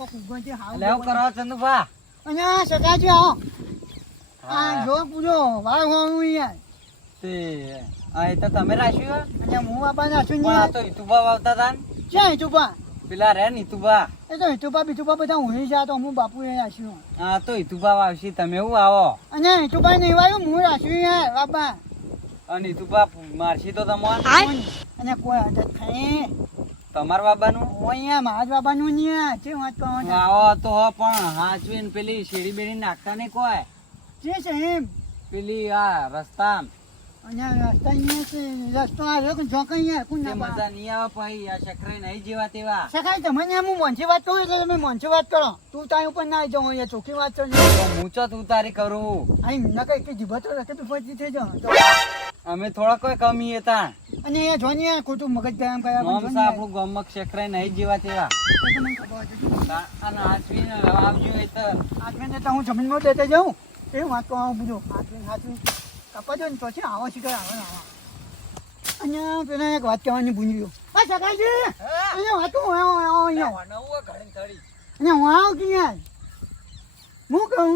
લેવ કરો ચંદુભા અને સકાજી આવો આ જો પૂજો વાહ હું યાર તે આ એ તો તમે રાખ્યું અને હું બાપા નાખું પણ આ તો હિતુભા વાવતા હતા ને ક્યાં હિતુપા પેલા રે ને હિતુભા એ તો હિતુપા બીતુપા બધા હું છે તો હું બાપુ એ રાખ્યું હા તો હિતુભા વાવશી તમે હું આવો અને હિતુપા નહીં વાયું હું રાખ્યું યાર બાપા અને હિતુભા મારશી તો તમોન અને કોઈ આદત થાય તમાર બાબાનું અહીંયા મારા બાબાનું નહીં છે વાત કહો આવો તો હો પણ હાચવીને પેલી શેરી બેડી નાખતા નહીં કોઈ છે છે એમ પેલી આ રસ્તા અને રસ્તા નહીં છે રસ્તો આવ્યો કે જોકાઈ યાર કોણ તે ના મજા નહીં આવે પછી આ ચક્રે નહીં જેવા તેવા સકાઈ તમને હું મોંચી વાત કરું એટલે તમે મોંચી વાત કરો તું તારી ઉપર ના આવી જાઉં અહીંયા ચોખ્ખી વાત કરો હું ચો તું તારી કરું આઈ ન કઈ જીભા તો રખે પીપોતી થઈ જાઓ અમે થોડા કોઈ કમી હતા અને એ જોની ખોટું મગજ ગરમ કર્યા નોમ સા આપણું ગમક ચક્રે નહીં જેવા તેવા અને હાચવીને આવજો એ તો આટલે તો હું જમીનમાં દેતા જાઉં એ વાત કહું આવું બધું આટલે કપાજો ને તો છે આવો શીખર આવો અને પેલા એક વાત કહેવાની ભૂલી ગયો હા સકાજી અહીંયા વાતું અહીંયા અને હું આવું કે યાર હું કહું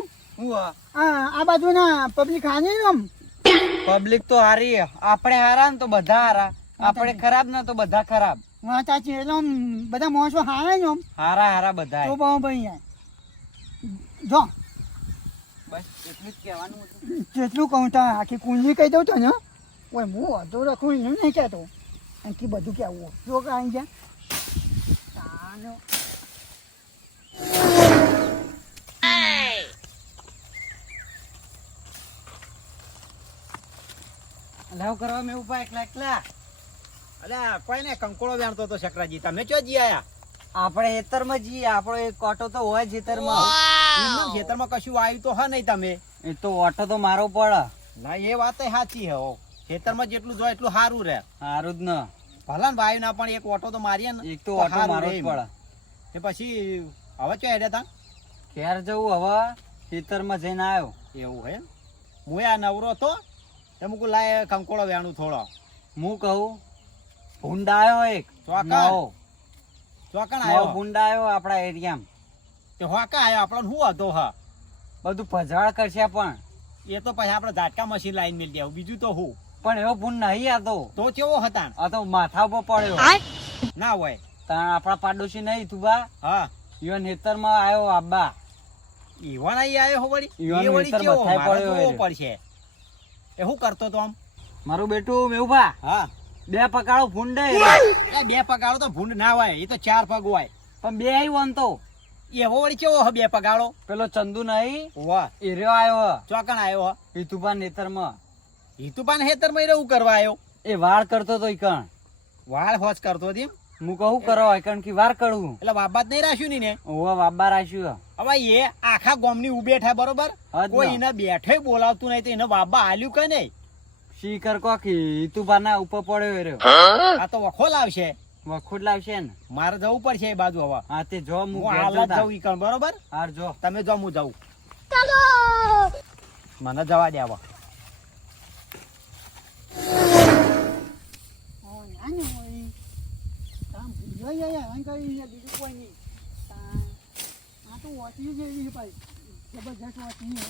આ બાજુના પબ્લિક હાની ને પબ્લિક તો હારી આપણે હારા ને તો બધા હારા આપણે ખરાબ ને તો બધા ખરાબ વાત સાચી એટલે આમ બધા માણસો હારા ને આમ હારા હારા બધા તો બહુ ભાઈ યાર જો બસ એટલું જ કહેવાનું હતું જેટલું કહું તો આખી કુંજી કહી દઉં તો ને ઓય હું અધો રાખું એનું નહીં કહેતો આખી બધું કહેવું જો કે આવી ગયા તાનો લાવ કરવા મેં ઉભા એકલા એકલા અલ્યા કોઈ ને કંકોળો વેણતો તો શકરાજી તમે ચો જી આયા આપણે ખેતરમાં જઈએ આપણો એક ઓટો તો હોય ખેતરમાં એમનું ખેતરમાં કશું આવ્યું તો હા નહીં તમે એ તો ઓટો તો મારો પડે ના એ વાત સાચી હે ખેતરમાં જેટલું જો એટલું સારું રે સારું જ ને ભલા ને વાયુ ના પણ એક ઓટો તો મારીએ ને એક તો ઓટો મારો જ પડે તે પછી હવે ચો હેડ્યા તા ઘેર જવું હવે ખેતરમાં જઈને આવ્યો એવું હે હું આ નવરો હતો તે મૂકું લાય કંકોળો વેણું થોડો હું કહું ભૂંડ આવ્યો એક ચોકણ ચોકણ આવ્યો ભૂંડ આવ્યો આપણા એરિયામાં તે હોકા આવ્યો આપણને શું હતો હા બધું ભજવાળ કરશે પણ એ તો પછી આપણે ઝાટકા મશીન લાઈન મેળ દેવું બીજું તો હું પણ એવો ભૂંડ નહીં આતો તો કેવો હતા આ તો માથા ઉપર પડ્યો ના હોય તાણ આપણા પાડોશી નહીં તું બા હા ઈવન હેતરમાં આવ્યો આબા ઈવન અહીં આવ્યો હો વળી ઈવન એ વળી હેતર કેવો બથાઈ મારે પડ્યો જોવો એ. પડશે એ શું કરતો તો આમ મારું બેટું મેઉભા હા બે પકાળો ભૂંડ એ બે પગાડો તો ભૂંડ ના હોય એ તો ચાર પગ હોય પણ બે આવ્યો તો એવો વળી કેવો હે બે પગાડો પેલો ચંદુ નહીં વાહ એર્યો આવ્યો ચોકણ આવ્યો હિતુભા નેતરમાં હિતુપાન હેતર માં એવું કરવા આવ્યો એ વાળ કરતો તો ઈકણ વાળ હોજ કરતો હતી હું કહું કરો ઈકણ કી વાર કરું એટલે બાબા નહીં રાખ્યું ને ઓવા બાબા રાખ્યું હવે એ આખા ગામની ઉભે થાય બરોબર હદ કોઈ ના. એને બેઠે બોલાવતું નહીં તો એને બાબા આલ્યું કે નહીં શીકર કો કે હિતુભા ના ઉપર પડ્યો એર્યો આ તો વખો લાવશે વખોડ લાવશે ને મારે જવું પડશે એ બાજુ હવે હા તે જો હું હું હાલ જ જઉં ઈકણ બરોબર હાર જો તમે જો હું જાઉં મને જવા દે હવે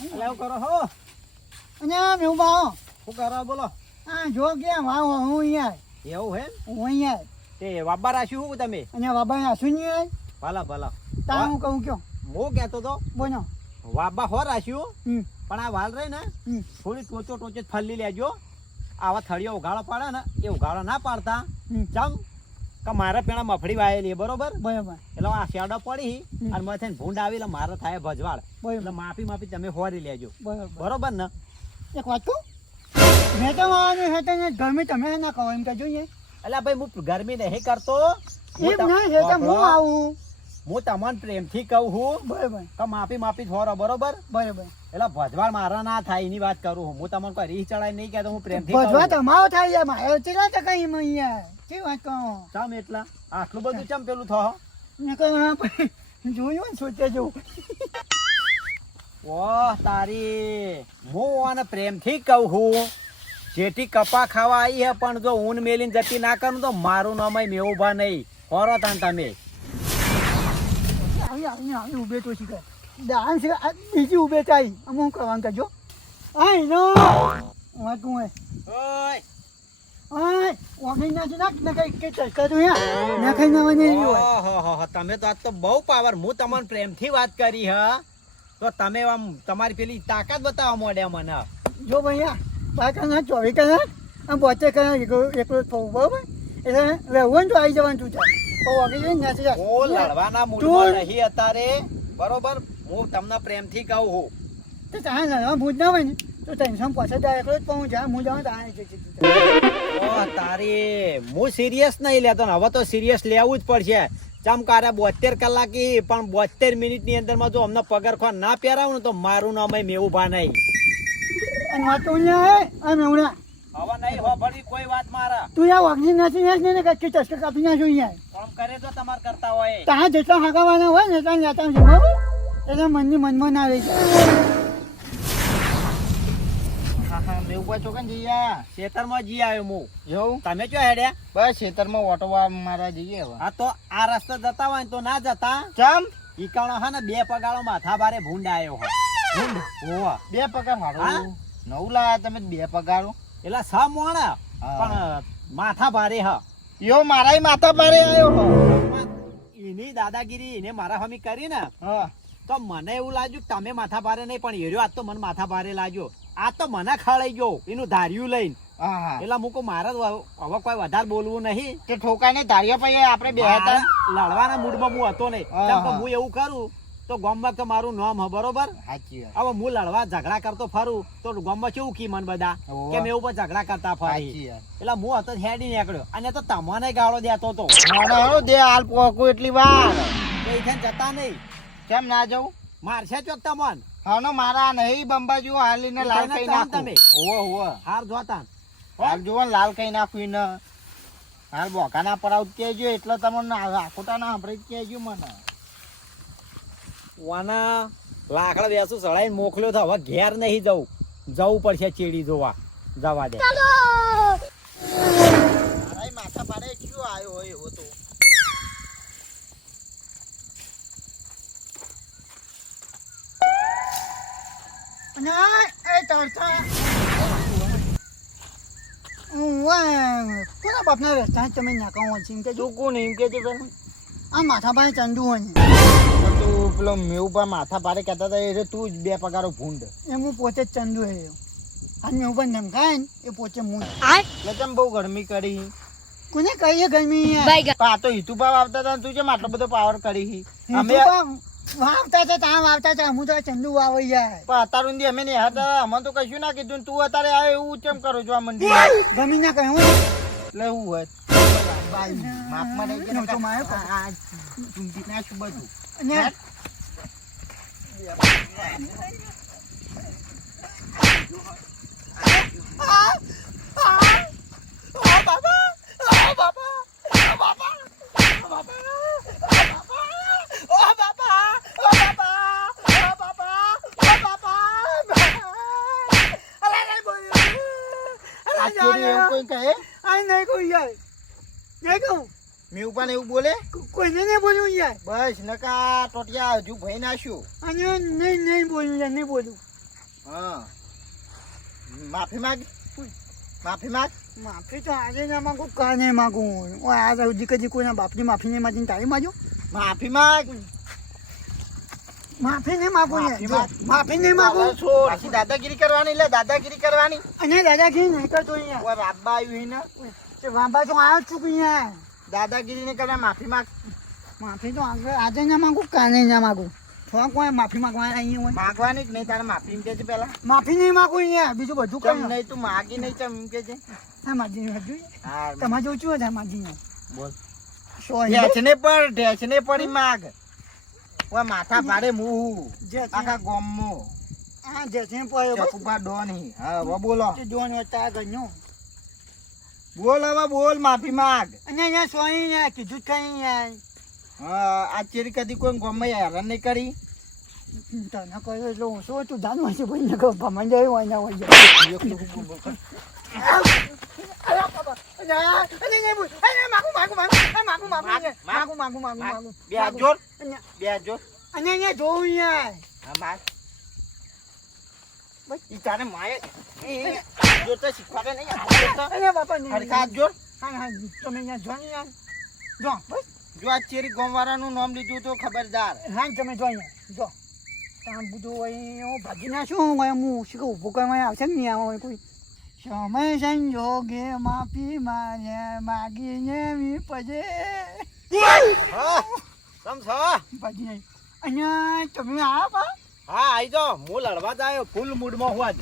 એટલે એવું કરો હો શું કરો બોલો જો કે વાહ હું અહીંયા એવું હે હું અહીંયા તે બાબા રાખ્યું શું તમે અને બાબા આસું નહીં ભલા ભલા તા હું કહું કયો હું કહેતો તો બોલો વાબા હો રાખ્યું હમ પણ આ વાલ રહી ને હમ થોડી ટોચો ટોચે ફલ્લી લેજો આવા થળીઓ ઉઘાડો પાડે ને એ ઉઘાડો ના પાડતા હમ ચમ કે મારે પેલા મફળી વાયેલી બરોબર બરાબર એટલે આ શેડો પડી અને મને થઈને ભૂંડ આવી એટલે મારે થાય ભજવાડ બરાબર એટલે માફી માફી તમે હોરી લેજો બરાબર બરોબર ને એક વાત કહું મેં તો માવાનું છે તને ગરમી તમે ના કહો એમ કે જોઈએ એટલે ભાઈ હું ગરમી નહીં કરતો એમ ના છે તો હું આવું હું તમને પ્રેમથી કહું છું બરાબર કે માફી માફી થોરો બરોબર બરાબર એટલે ભજવાડ મારા ના થાય એની વાત કરું હું તમને કોઈ રીહ ચડાઈ નહીં કહેતો હું પ્રેમથી કહું ભજવા તમારો થાય યાર મારે ચેલા તો કઈ અહીંયા કેવી વાત કહો ચમ એટલા આટલું બધું ચમ પેલું થો મેં કહ્યું જોયું ને સોચે જવું ઓહ તારી હું આને પ્રેમથી કહું છું જેથી કપા ખાવા આવી હે પણ જો ઊન મેલીને જતી ના કરું તો મારું નામ મેઉભા નહીં હોરો તાન તમે આવી ઉભે તો શીખે ડાન્સ બીજી ઉભે ચાઈ અમુક કરવાનું કરજો આ એનો વાતું હોય ઓય ઓય ઓગણી નાખી નાખ ને કઈ ચસ્કા તો યાર મેં ખાઈ ના હોય ઓહો તમે તો આજ તો બહુ પાવર હું તમને પ્રેમથી વાત કરી હ તો તમે આમ તમારી પેલી તાકાત બતાવવા માંડ્યા મને જો ભૈયા બાકા ના 24 કલાક આમ 72 કલાક એકલો જ થવું બરોબર એટલે રહેવું તો આવી જવાનું તું ચાલ વાગી જઈને નાસી જા હું લડવાના મૂડમાં નહીં અત્યારે બરોબર હું તમને પ્રેમથી કહું છું તો ત્યાં લડવા ભૂજ ના હોય ને તો ટેન્શન પાછળ જાય એકલો જ પહોંચ જા હું જાઉં ત્યાં તારી હું સિરિયસ નહીં લેતો ને હવે તો સિરિયસ લેવું જ પડશે ચમકારે 72 કલાકી પણ 72 મિનિટની અંદરમાં જો અમને પગારખો ના પહેરાવું ને તો મારું નામ મેવું ભા નહીં અને વાત તો અહીંયા આ મેવણા હવે નહીં હોભળી કોઈ વાત મારા તું યા વાગી નાસી નાખ ને કચ્ચી ચસ્કા કાપી નાખજો અહીંયા કામ કરે તો તમાર કરતા હોય ત્યાં જેટલા હાંકાવાના હોય ને એટલા લેતા આવજો બરાબર એટલે મનની મનમાં ના રહી જાય મેવું છોકન જઈએ ખેતરમાં જી આવ્યો હું એવું તમે ક્યાં હેડ્યા બસ ખેતરમાં ઓટો મારવા જઈએ હવે હા તો આ રસ્તે જતા હોય ને તો ના જતા ચમ ઈકાણો હા ને 2 પગાળો માથા ભારે ભૂંડ આવ્યો હોય ભૂંડ હોવા 2 પગાર હા? હારું નવું લાયા તમે 2 પગારો એટલે સા મોણા હા. પણ માથા ભારે હ યો મારાય માથા પારે આવ્યો હો એની દાદાગીરી એને મારા હમી કરી ને હા તો મને એવું લાગ્યું કે તમે માથા ભારે નહીં પણ એર્યો આજ તો મને માથા ભારે લાગ્યો આ તો મને ખળાઈ ગયો એનું ધાર્યું લઈને હા હા એટલે મૂકો મારે હવે કોઈ વધારે બોલવું નહીં તે ઠોકાને ધાર્યો પછી આપણે બે હતા લડવાના મૂડમાં હું હતો નહીં હા, કેમ કે હા. હું એવું કરું તો ગામમાં તો મારું નામ હ બરોબર સાચી વાત હવે હું લડવા ઝઘડા કરતો ફરું તો ગામમાં કેવું કી મન બધા ઓહો. કે મેં ઉપર ઝઘડા કરતા ફરી સાચી વાત એટલે હું હતો હેડી નીકળ્યો અને તો તમને ગાળો દેતો હતો મને હો દે હાલ પોકું એટલી વાર કઈ જતા નહીં કેમ ના જવું મારશે ચોક તમન હા નો મારા નહીં બંબાજુ હાલીને લાલ કઈ નાખું તમે ઓહો ઓહો હાર જોતા હાલ જુઓ ને લાલ કઈ નાખું ને હાલ બોકાના પરાઉત કેજો એટલે તમને આખોટા ના સાંભળી જ કેજો મને વાના લાકડા બેસું સળાઈને મોકલ્યો તો હવે ઘેર નહીં જવું પડશે ચેડી જોવા જવા દે મારા માથા પાડે ક્યો આવ્યો હોય એવો તો અને એ તરતા કોના બાપના રસ્તા તમે નાખવા હોય છે કે જો તું કોણ એમ કે છે પેલું આ માથા પાસે ચંદુ હોય ને તું પેલો મેવું પર માથા પાડે કહેતા હતા એ તું જ 2 પગારો ભૂંડ એ હું પોતે જ ચંદુ હે અને મેં ઉપર નમખાય ને એ પોતે હું એટલે કેમ બહુ ગરમી કરી કોને કહીએ ગરમી પણ આ તો હિતુ ભાવ આવતા હતા તું કેમ આટલો બધો પાવર કરી અમે વાવતા છે ત્યાં વાવતા છે હું તો ચંદુ વાવી જાય પણ અત્યાર સુધી અમે ને હતા અમે તો કશું ના કીધું ને તું અત્યારે આવે એવું કેમ કરો છો આ મંદિર ગમી ના કહ્યું એટલે એવું હોય માપમાં નહીં કે તો મારે આ ચૂંટી નાખ્યું બધું અને આ ચોરી એવું કોઈ કહે આ નહીં કોઈ યાર નહીં કહું મેં ઉપર એવું બોલે કોઈને નહીં બોલ્યું યાર બસ નકા ટોટિયા હજુ ભાઈ નાખ્યું અને નહીં બોલ્યું યાર નહીં બોલ્યું હા માફી માંગ માફી માંગ માફી તો આજે ના માંગુ કા નહીં માંગુ આ સુધી કદી કોઈના બાપની માફી નહીં માંગીને તારી માજો માફી માંગ માફી નહીં માંગુ માફી યાર માફી નહીં માંગુ પછી દાદાગીરી કરવાની લે દાદાગીરી કરવાની અને દાદાગીરી નહીં કરતો યાર ઓય બાબા આવ્યું ને તે વાંબા તો આવ્યો છું કે યાર દાદાગીરી ને કરવા માફી માંગ માફી તો આજે ના માંગુ કાલે ના માંગુ થોડા કોઈ માફી માંગવા અહીંયા હોય માંગવાની જ નહીં તારે માફી એમ કે છે પેલા માફી નહીં માંગુ યાર બીજું બધું કેમ કઈ નહીં તું માગી નહીં ચમ એમ કે છે હા માજી હજુ હા તમારે જોવું છું હતા માજી બોલ સો ઢેચને પડી માગ ઓય માથા પાડે મું જે આખા ગોમમો આ જે છે પોયો ચકુબા ડોની હા હવે બોલો તે જોન વતા ગણ્યો બોલ હવે બોલ માફી માંગ અને અહીંયા સોઈ યાર કીધું જ કઈ યાર હા આ ચેરી કદી કોઈ ગોમમાં હેરાન નહીં કરી તને કહ્યું એટલે હું શું તું જાણવા છે ભાઈ ને કહું ભમાઈ જાય હોય ના હોય જાય બે હાથ જોડ બે હાથ જોડ અને અહીંયા જોઉં યાર હા માર બસ ઈ તારે માએ જોતા શીખવાડે નહીં જોતા અરે બાપા નહીં હરખા હાથ જોડ હા હા તમે અહીંયા જો ને યાર જો બસ જો આ ચેરી ગોમવાળાનું નામ લીધું તો ખબરદાર હા તમે જો અહીંયા જો ત્યાં બધું હોય હું ભાગી નાખું હોય હું શું કહું ઊભું કરવા આવશે ને નહીં આવે કોઈ સમય સંજોગે માફી મારે માગીને વિપજે હા તમ છો ભાગી નહીં અહીંયા તમે આ બા હા આઈ જો હું લડવા જાયો ફૂલ મૂડમાં હું આજ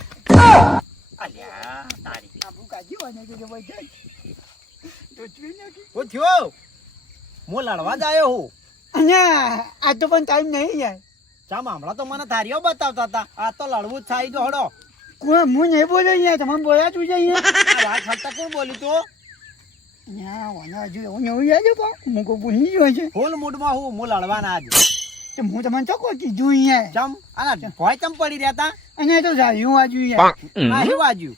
અલ્યા તારી આબુ કાઢી વાને કે ભાઈ જાય તો ચવી નાખી હું થયો હું લડવા જાયો હું અહીંયા આ તો પણ ટાઈમ નહીં યાર ચામ હમણાં તો મને તારીઓ બતાવતા હતા આ તો લડવું જ થાય જો હડો કોઈ હું નહીં બોલે અહીંયા તમે બોલ્યા તું છે અહીંયા આ વાત ફરતા કોણ બોલ્યું તું અહીંયા વાના હજુ એવું નહીં યાદ પણ હું કોઈ ભૂલી ગયો છે ફૂલ મૂડમાં હું લડવાના આજ તો હું તમને ચોખ્ખો કીધું અહીંયા ચમ આના ભોય ચમ પડી રહ્યા અને તો જાયું આજુ યાર તા આ શું વાજ્યું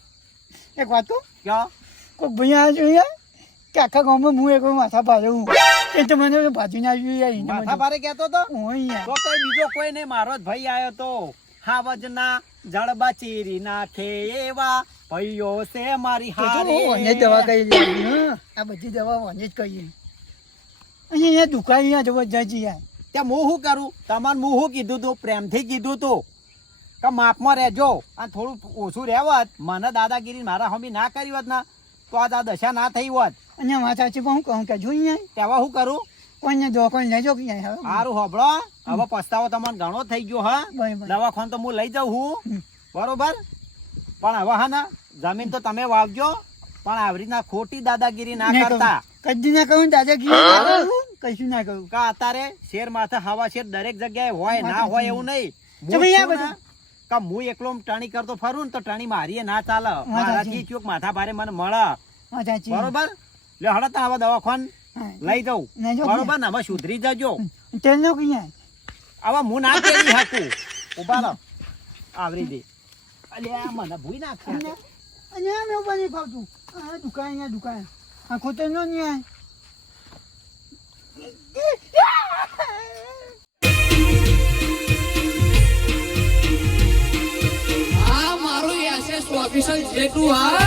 એક વાત તો ક્યાં કોઈક ભાઈ આજુ યાર કે આખા ગામમાં હું એક માથા ભારે હું એ તો મને ભાજી નાખ્યું યાર એને માથા ભારે કહેતો તો હું યાર તો કઈ બીજો કોઈ નહીં મારો જ ભાઈ આવ્યો તો હાવજના જળબા ચીરી નાખે એવા ભાઈઓ છે મારી વાને દવા હારે કરી લેવી આ બધી દવા વાને જ કહીએ અહીંયા દુકાન અહીંયા જવા જાય યાર ત્યાં હું શું કરું તમારે હું શું કીધું તું પ્રેમથી કીધું તું કે માપમાં રહેજો અને થોડું ઓછું રહેવત મને દાદાગીરી મારા હમી ના કરી હોત ને તો આ દશા ના થઈ હોત અહીંયા માથા છે હું કહું કે જોઈએ તેવા શું કરું કોઈને દવાખાને લેજો કે યાર સારું હોબળો હવે પસ્તાવો તમને ઘણો થઈ ગયો હા બરાબર દવાખાન તો હું લઈ જાઉં હું બરોબર પણ હવે હા ને જમીન તો તમે વાવજો પણ આવી રીતના ખોટી દાદાગીરી ના કરતા કદી ના કહું દાદાગીરી કશું ના કહું કા અત્યારે શેર માથે હવા શેર દરેક જગ્યાએ હોય ના હોય એવું નહીં તમે યાર હું છું ને, કે હું એકલો ટણી કરતો ફરું ને તો ટણી મારીએ ના ચાલે મારાથી ચોક માથા ભારે મને મળે બરોબર લે હડતા હવે દવાખાન લઈ જાઉં બરોબર ને હવે સુધરી જજો તેલ નો કઈ હવે હું ના કેવી હાકું ઉભા રહો આવરી દે અલ્યા મને ભૂઈ નાખશે અહીંયા મેં ઉભા નહીં ફાવતું આ દુકાન અહીંયા દુકાન આ ખોટે નો નહીં આ મારું એસએસ ઓફિસર જેટલું હા